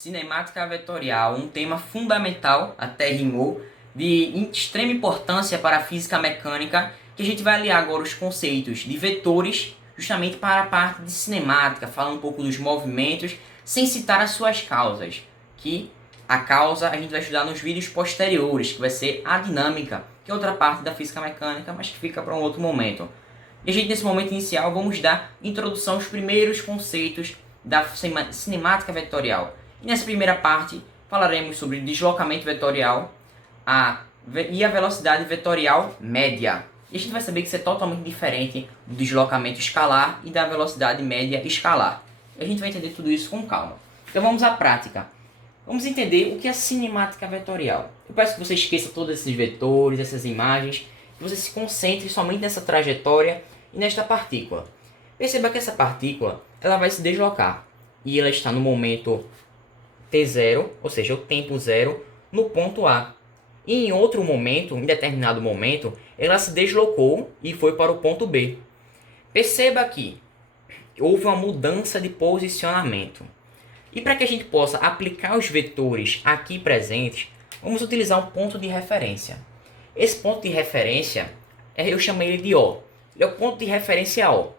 Cinemática vetorial, um tema fundamental, até rimou, de extrema importância para a física mecânica, que a gente vai aliar agora os conceitos de vetores, justamente para a parte de cinemática, falando um pouco dos movimentos, sem citar as suas causas, que a causa a gente vai estudar nos vídeos posteriores, que vai ser a dinâmica, que é outra parte da física mecânica, mas que fica para um outro momento. E a gente, nesse momento inicial, vamos dar introdução aos primeiros conceitos da cinemática vetorial. E nessa primeira parte falaremos sobre deslocamento vetorial e a velocidade vetorial média. E a gente vai saber que isso é totalmente diferente do deslocamento escalar e da velocidade média escalar. E a gente vai entender tudo isso com calma. Então vamos à prática. Vamos entender o que é cinemática vetorial. Eu peço que você esqueça todos esses vetores, essas imagens, que você se concentre somente nessa trajetória e nesta partícula. Perceba que essa partícula ela vai se deslocar e ela está no momento t0, ou seja, o tempo zero, no ponto A. E em outro momento, em determinado momento, ela se deslocou e foi para o ponto B. Perceba que houve uma mudança de posicionamento. E para que a gente possa aplicar os vetores aqui presentes, vamos utilizar um ponto de referência. Esse ponto de referência, eu chamei ele de O. Ele é o ponto de referência O.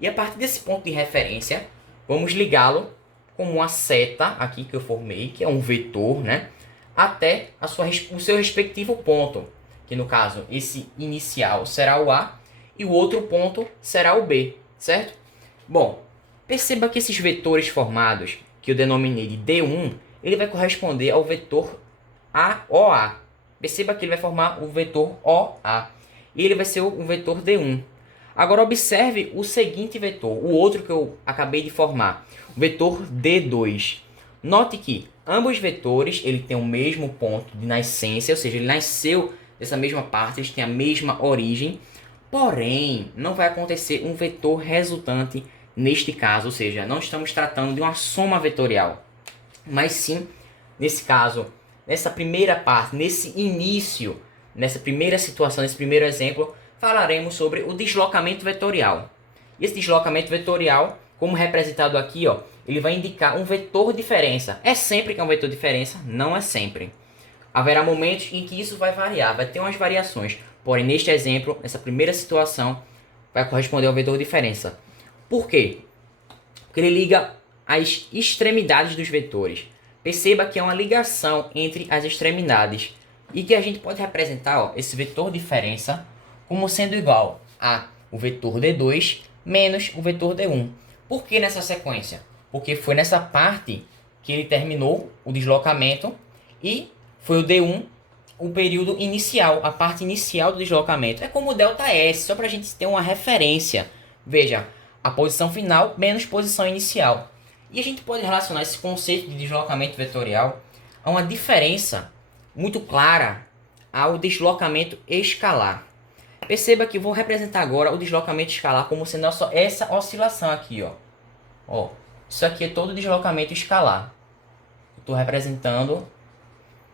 E a partir desse ponto de referência, vamos ligá-lo como uma seta aqui que eu formei, que é um vetor, né? Até o seu respectivo ponto, que no caso esse inicial será o A e o outro ponto será o B, certo? Bom, perceba que esses vetores formados, que eu denominei de D1, ele vai corresponder ao vetor OA. Perceba que ele vai formar o vetor OA e ele vai ser o vetor D1. Agora observe o seguinte vetor, o outro que eu acabei de formar, o vetor D2. Note que ambos vetores ele tem o mesmo ponto de nascência, ou seja, ele nasceu dessa mesma parte, eles têm a mesma origem, porém não vai acontecer um vetor resultante neste caso, ou seja, não estamos tratando de uma soma vetorial, mas sim, nesse caso, nessa primeira parte, nesse início, nessa primeira situação, nesse primeiro exemplo, falaremos sobre o deslocamento vetorial. E esse deslocamento vetorial, como representado aqui, ó, ele vai indicar um vetor diferença. É sempre que é um vetor diferença? Não é sempre. Haverá momentos em que isso vai variar, vai ter umas variações. Porém, neste exemplo, nessa primeira situação, vai corresponder ao vetor diferença. Por quê? Porque ele liga as extremidades dos vetores. Perceba que é uma ligação entre as extremidades. E que a gente pode representar, ó, esse vetor diferença como sendo igual a o vetor D2 menos o vetor D1. Por que nessa sequência? Porque foi nessa parte que ele terminou o deslocamento e foi o D1 o período inicial, a parte inicial do deslocamento. É como o ΔS, só para a gente ter uma referência. Veja, a posição final menos posição inicial. E a gente pode relacionar esse conceito de deslocamento vetorial a uma diferença muito clara ao deslocamento escalar. Perceba que vou representar agora o deslocamento escalar como sendo essa oscilação aqui, ó. Isso aqui é todo deslocamento escalar. Estou representando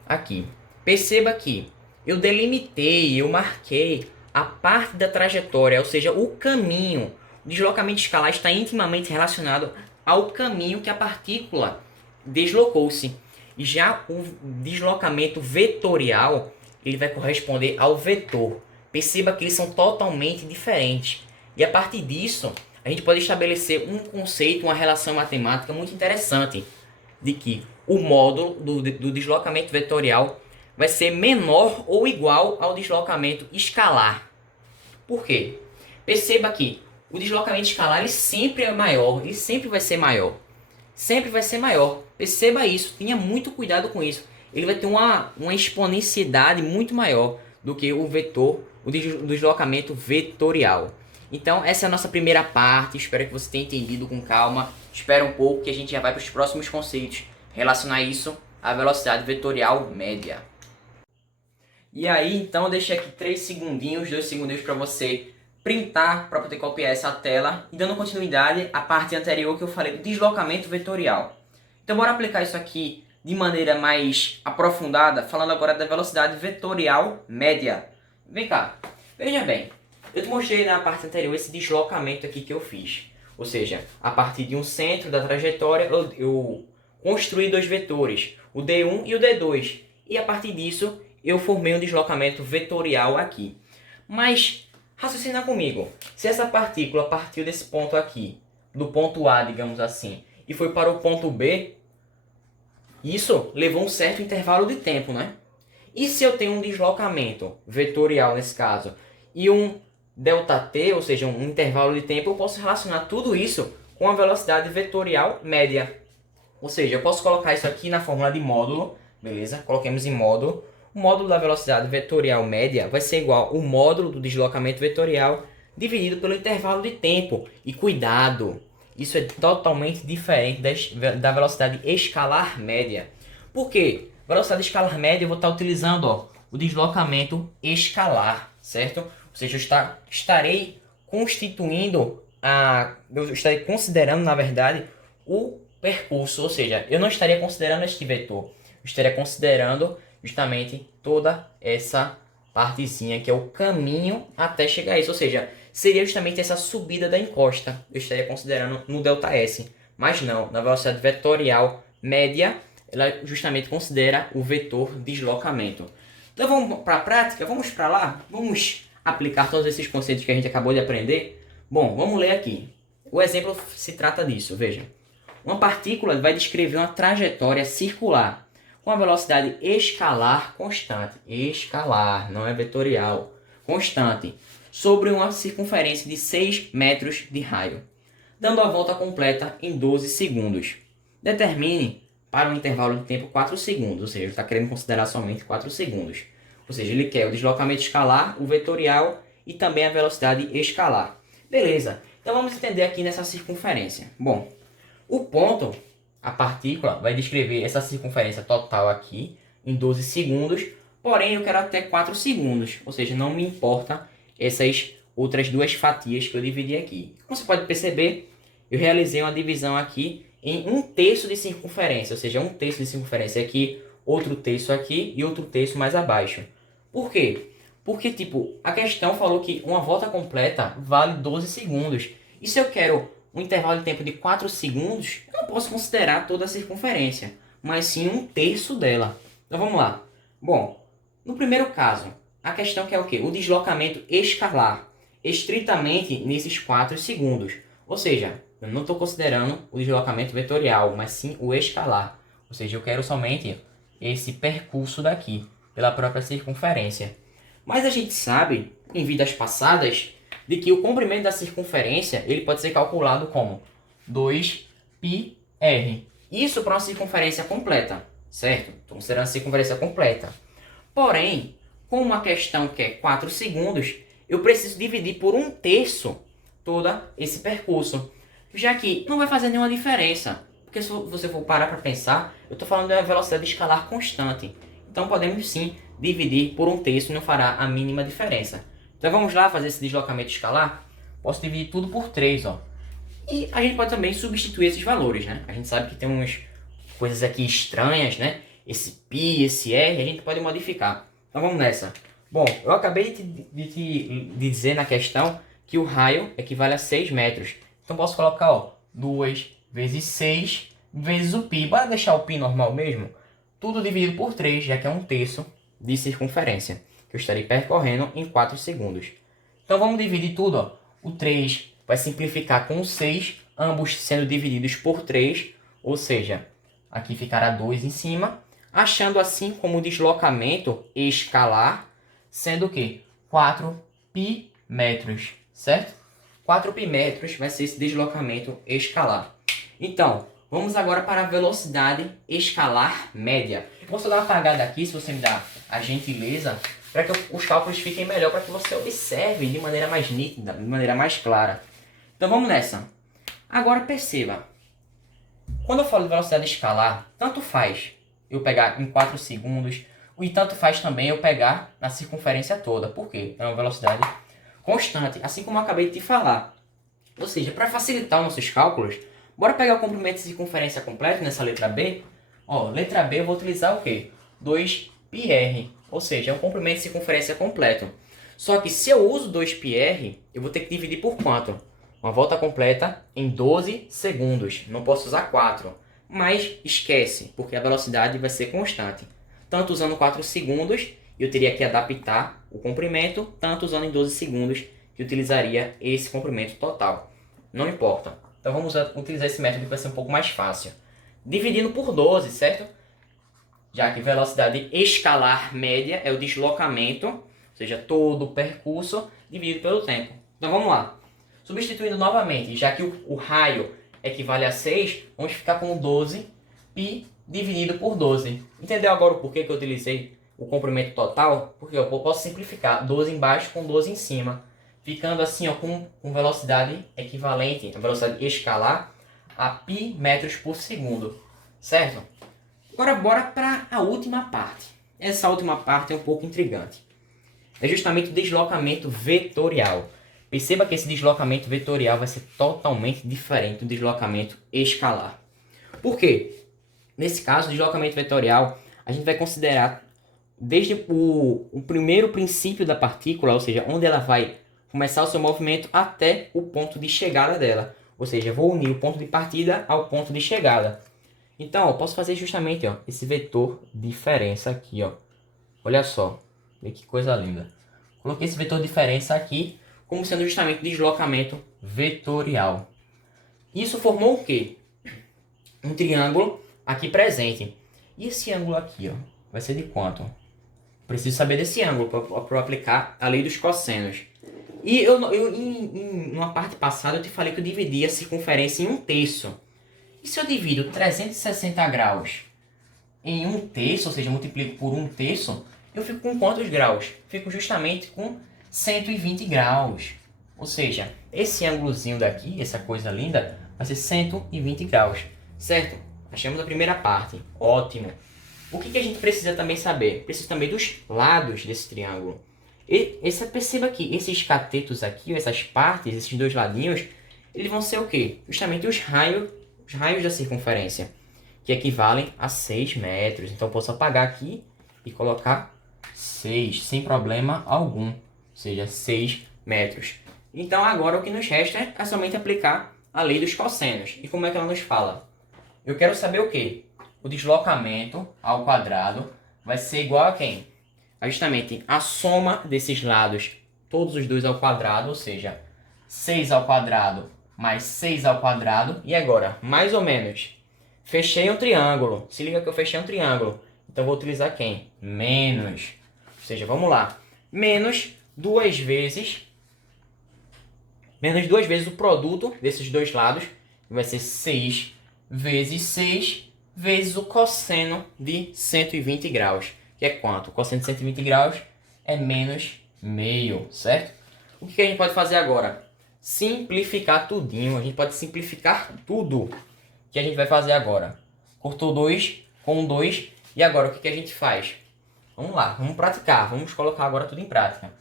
aqui. Perceba que eu delimitei, eu marquei a parte da trajetória, ou seja, o caminho. O deslocamento escalar está intimamente relacionado ao caminho que a partícula deslocou-se. E já o deslocamento vetorial, ele vai corresponder ao vetor. Perceba que eles são totalmente diferentes. E a partir disso, a gente pode estabelecer um conceito, uma relação matemática muito interessante, de que o módulo do deslocamento vetorial vai ser menor ou igual ao deslocamento escalar. Por quê? Perceba que o deslocamento escalar ele sempre é maior, ele sempre vai ser maior. Sempre vai ser maior. Perceba isso, tenha muito cuidado com isso. Ele vai ter uma exponencialidade muito maior do que o vetor, o deslocamento vetorial. Então essa é a nossa primeira parte, espero que você tenha entendido com calma. Espera um pouco que a gente já vai para os próximos conceitos, relacionar isso à velocidade vetorial média. E aí então eu deixei aqui 3 segundinhos, 2 segundinhos para você printar, para poder copiar essa tela e dando continuidade à parte anterior que eu falei do deslocamento vetorial. Então bora aplicar isso aqui de maneira mais aprofundada, falando agora da velocidade vetorial média. Vem cá, veja bem, eu te mostrei na parte anterior esse deslocamento aqui que eu fiz. Ou seja, a partir de um centro da trajetória, eu construí dois vetores, o D1 e o D2. E a partir disso, eu formei um deslocamento vetorial aqui. Mas, raciocina comigo. Se essa partícula partiu desse ponto aqui, do ponto A, digamos assim, e foi para o ponto B, isso levou um certo intervalo de tempo, né? E se eu tenho um deslocamento vetorial nesse caso, e um ΔT, ou seja, um intervalo de tempo, eu posso relacionar tudo isso com a velocidade vetorial média. Ou seja, eu posso colocar isso aqui na fórmula de módulo, beleza? Coloquemos em módulo. O módulo da velocidade vetorial média vai ser igual ao módulo do deslocamento vetorial dividido pelo intervalo de tempo. E cuidado, isso é totalmente diferente da velocidade escalar média. Por quê? Velocidade escalar média eu vou estar utilizando o deslocamento escalar, certo? Ou seja, eu estarei considerando, na verdade, o percurso, ou seja, eu não estaria considerando este vetor, eu estaria considerando justamente toda essa partezinha que é o caminho até chegar a isso, ou seja, seria justamente essa subida da encosta, eu estaria considerando no ΔS, mas não, na velocidade vetorial média, ela justamente considera o vetor deslocamento. Então vamos para a prática, vamos para lá, vamos aplicar todos esses conceitos que a gente acabou de aprender. Bom, vamos ler aqui. O exemplo se trata disso, veja. Uma partícula vai descrever uma trajetória circular com a velocidade escalar constante. Escalar, não é vetorial. Constante. Sobre uma circunferência de 6 metros de raio, dando a volta completa em 12 segundos. Determine para um intervalo de tempo 4 segundos, ou seja, ele está querendo considerar somente 4 segundos. Ou seja, ele quer o deslocamento escalar, o vetorial e também a velocidade escalar. Beleza, então vamos entender aqui nessa circunferência. Bom, o ponto, a partícula, vai descrever essa circunferência total aqui em 12 segundos, porém eu quero até 4 segundos, ou seja, não me importa essas outras duas fatias que eu dividi aqui. Como você pode perceber, eu realizei uma divisão aqui em 1/3 de circunferência, ou seja, 1/3 de circunferência aqui, outro terço aqui e outro terço mais abaixo. Por quê? Porque, a questão falou que uma volta completa vale 12 segundos. E se eu quero um intervalo de tempo de 4 segundos, eu não posso considerar toda a circunferência, mas sim 1/3 dela. Então vamos lá. Bom, no primeiro caso, a questão que é o quê? O deslocamento escalar, estritamente nesses 4 segundos. Ou seja, eu não estou considerando o deslocamento vetorial, mas sim o escalar. Ou seja, eu quero somente esse percurso daqui, pela própria circunferência. Mas a gente sabe, em vidas passadas, de que o comprimento da circunferência ele pode ser calculado como 2πr. Isso para uma circunferência completa, certo? Estou considerando a circunferência completa. Porém, com uma questão que é 4 segundos, eu preciso dividir por 1/3 todo esse percurso. Já que não vai fazer nenhuma diferença. Porque se você for parar para pensar, eu estou falando de uma velocidade escalar constante. Então podemos sim dividir por 1/3 e não fará a mínima diferença. Então vamos lá fazer esse deslocamento escalar. Posso dividir tudo por 3, ó. E a gente pode também substituir esses valores, né? A gente sabe que tem umas coisas aqui estranhas, né? Esse π, esse r, a gente pode modificar. Então vamos nessa. Bom, eu acabei de dizer na questão que o raio equivale a 6 metros. Então posso colocar, ó, 2 vezes 6 vezes o π. Bora deixar o π normal mesmo? Tudo dividido por 3, já que é 1/3 de circunferência, que eu estarei percorrendo em 4 segundos. Então vamos dividir tudo, ó. O 3 vai simplificar com o 6, ambos sendo divididos por 3, ou seja, aqui ficará 2 em cima, achando assim como o deslocamento escalar, sendo o quê? 4π metros, certo? 4π metros vai ser esse deslocamento escalar. Então, vamos agora para a velocidade escalar média. Eu vou só dar uma apagada aqui, se você me dá a gentileza, para que os cálculos fiquem melhor, para que você observe de maneira mais nítida, de maneira mais clara. Então vamos nessa. Agora perceba, quando eu falo de velocidade escalar, tanto faz eu pegar em 4 segundos, e tanto faz também eu pegar na circunferência toda. Por quê? É uma velocidade constante, assim como eu acabei de te falar. Ou seja, para facilitar os nossos cálculos, bora pegar o comprimento de circunferência completo nessa letra B. Ó, letra B eu vou utilizar o quê? 2πr, ou seja, é um comprimento de circunferência completo. Só que se eu uso 2πr, eu vou ter que dividir por quanto? Uma volta completa em 12 segundos. Não posso usar 4. mas esquece, porque a velocidade vai ser constante. Tanto usando 4 segundos, eu teria que adaptar o comprimento, tanto usando em 12 segundos, que utilizaria esse comprimento total. Não importa. Então vamos utilizar esse método que vai ser um pouco mais fácil. Dividindo por 12, certo? Já que velocidade escalar média é o deslocamento, ou seja, todo o percurso dividido pelo tempo. Então vamos lá. Substituindo novamente, já que o raio equivale a 6, vamos ficar com 12 π dividido por 12. Entendeu agora o porquê que eu utilizei o comprimento total? Porque eu posso simplificar 12 embaixo com 12 em cima, ficando assim ó, com velocidade equivalente, a velocidade escalar, a π metros por segundo, certo? Agora bora para a última parte. Essa última parte é um pouco intrigante. É justamente o deslocamento vetorial. Perceba que esse deslocamento vetorial vai ser totalmente diferente do deslocamento escalar. Por quê? Nesse caso, o deslocamento vetorial, a gente vai considerar desde o primeiro princípio da partícula, ou seja, onde ela vai começar o seu movimento até o ponto de chegada dela. Ou seja, eu vou unir o ponto de partida ao ponto de chegada. Então, eu posso fazer justamente ó, esse vetor diferença aqui. Ó. Olha só, olha que coisa linda. Coloquei esse vetor diferença aqui como sendo justamente deslocamento vetorial. Isso formou o quê? Um triângulo aqui presente. E esse ângulo aqui ó, vai ser de quanto? Preciso saber desse ângulo para aplicar a lei dos cossenos. E em uma parte passada eu te falei que eu dividi a circunferência em 1/3. E se eu divido 360 graus em 1/3, ou seja, multiplico por 1/3, eu fico com quantos graus? Fico justamente com 120 graus. Ou seja, esse ângulozinho daqui, essa coisa linda, vai ser 120 graus. Certo? Achamos a primeira parte. Ótimo. O que a gente precisa também saber? Preciso também dos lados desse triângulo. Perceba que esses catetos aqui, essas partes, esses dois ladinhos, eles vão ser o quê? Justamente os raios da circunferência, que equivalem a 6 metros. Então eu posso apagar aqui e colocar 6, sem problema algum. Ou seja, 6 metros. Então agora o que nos resta é somente aplicar a lei dos cossenos. E como é que ela nos fala? Eu quero saber o quê? O deslocamento ao quadrado vai ser igual a quem? A justamente a soma desses lados, todos os dois ao quadrado, ou seja, 6 ao quadrado mais 6 ao quadrado. E agora, mais ou menos, fechei um triângulo. Se liga que eu fechei um triângulo. Então vou utilizar quem? Menos. Ou seja, vamos lá. Menos duas vezes o produto desses dois lados. Vai ser 6 vezes 6 vezes o cosseno de 120 graus. Que é quanto? O cosseno de 120 graus é menos meio, certo? O que a gente pode fazer agora? Simplificar tudinho. A gente pode simplificar tudo que a gente vai fazer agora. Cortou 2 com 2. E agora o que a gente faz? Vamos lá, vamos praticar. Vamos colocar agora tudo em prática.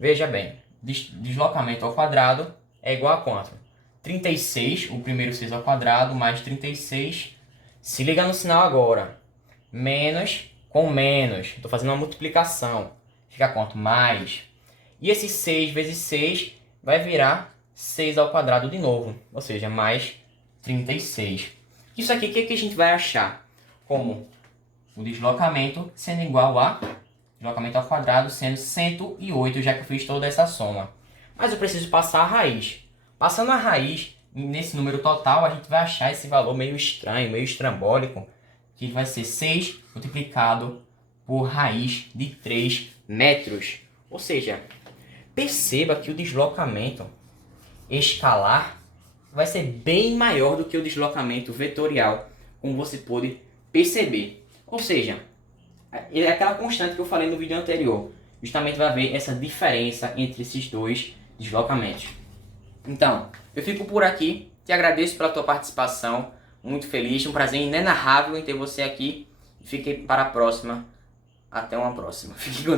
Veja bem. Deslocamento ao quadrado é igual a quanto? 36, o primeiro 6 ao quadrado, mais 36. Se liga no sinal agora. Menos com menos. Estou fazendo uma multiplicação. Fica quanto? Mais. E esse 6 vezes 6 vai virar 6 ao quadrado de novo. Ou seja, mais 36. Isso aqui, o que a gente vai achar? Como o deslocamento sendo igual a deslocamento ao quadrado sendo 108, já que eu fiz toda essa soma. Mas eu preciso passar a raiz. Passando a raiz, nesse número total, a gente vai achar esse valor meio estranho, meio estrambólico, que vai ser 6 multiplicado por raiz de 3 metros. Ou seja, perceba que o deslocamento escalar vai ser bem maior do que o deslocamento vetorial, como você pode perceber. Ou seja, é aquela constante que eu falei no vídeo anterior. Justamente vai haver essa diferença entre esses dois deslocamentos. Então, eu fico por aqui. Te agradeço pela tua participação. Muito feliz. Um prazer inenarrável em ter você aqui. Fiquei para a próxima. Até uma próxima. Fique com